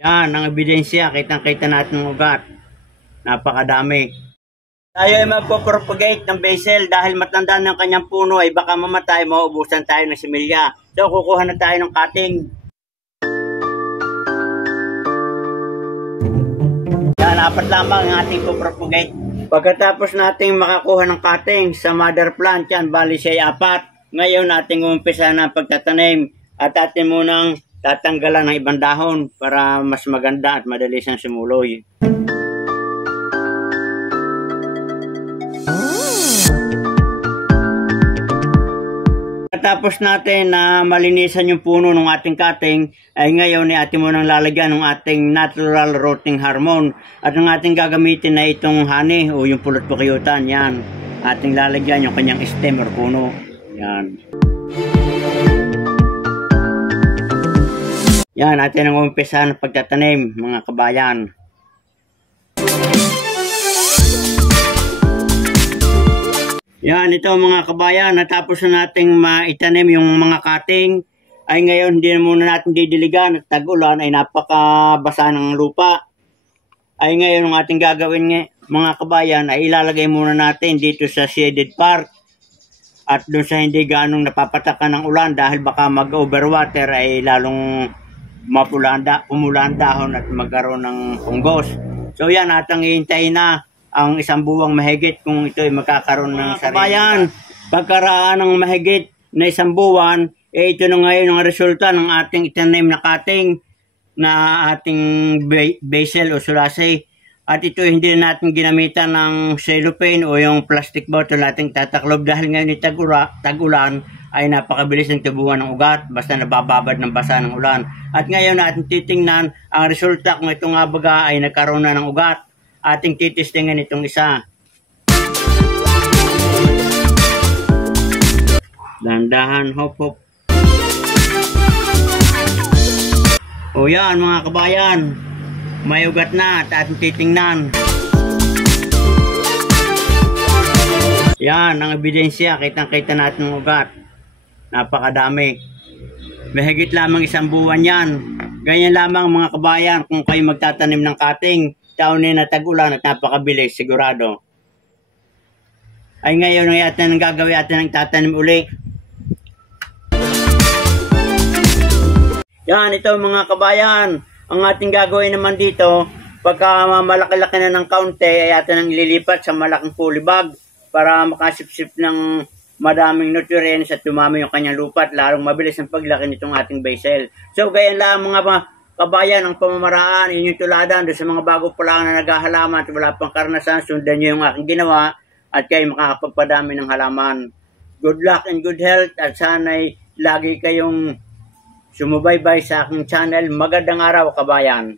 Yan ang ebidensya, kitang-kita natin ng ugat. Napakadami. Tayo ay magpo-propagate ng basil dahil matanda ng kanyang puno ay baka mamatay, mauubusan tayo ng similya. So kukuha na tayo ng cutting. Yan, apat lamang ang ating po-propagate. Pagkatapos nating makakuha ng cutting sa mother plant, yan, bali siya ay apat. Ngayon nating umpisa na pagtatanim at atin munang tatanggalan ng ibang dahon para mas maganda at madali siyang sumuloy. Tapos natin na malinisan yung puno ng ating cutting, ay ngayon ay atin munang lalagyan ng ating natural rooting hormone. At ang ating gagamitin na itong honey o yung pulot pukiyutan. Yan. Ating lalagyan yung kanyang stem or puno. Yan. Yan, atin ang umpisa ng pagtatanim, mga kabayan. Yan, ito mga kabayan, natapos na nating maitanim yung mga cutting, ay ngayon hindi na muna natin didiligan at tag-ulan ay napakabasa ng lupa. Ay ngayon ang ating gagawin mga kabayan ay ilalagay muna natin dito sa shaded part at doon sa hindi ganong napapatakan ng ulan dahil baka mag-overwater ay lalong pumula ang dahon at magkaroon ng fungus. So yan, atang ihintayin na ang isang buwang mahigit kung ito ay magkakaroon ng sarili. Kabayan, pagkaraan ng mahigit na isang buwan, ito na ngayon ang resulta ng ating itanim na cutting na ating basil o sulase. At ito hindi na natin ginamitan ng cellophane o yung plastic bottle nating tataklob dahil ngayon tag-ulan ay napakabilis ng tubuhan ng ugat basta nabababad ng basa ng ulan. At ngayon natin titingnan ang resulta kung ito nga baga ay nagkaroon na ng ugat. Ating titistingin itong isa. Dahan-dahan, hop. O yan mga kabayan, may ugat na at ating titingnan. Yan ang ebidensya, kitang-kita natin ng ugat. Napakadami. Mahigit lamang isang buwan yan. Ganyan lamang mga kabayan kung kayo magtatanim ng cutting. Taon na tag-ulan at napakabilis, sigurado. Ay ngayon ay atin ang gagawin, atin ang tatanim uli. Yan, ito mga kabayan. Ang ating gagawin naman dito, pagka malaki-laki na ng kaunti, ay atin ang ililipat sa malaking poly bag para makasipsip ng madaming nutrients at dumami yung kanyang lupa at lalong mabilis ang paglaki nitong ating basil. So, ganyan lang mga kabayan, ang pamamaraan, inyong tuladan doon sa mga bago pa lang na naghahalaman at wala pang karanasan, sundan nyo yung aking ginawa at kayo makakapagpadami ng halaman. Good luck and good health at sana'y lagi kayong sumubaybay sa aking channel. Magandang araw kabayan!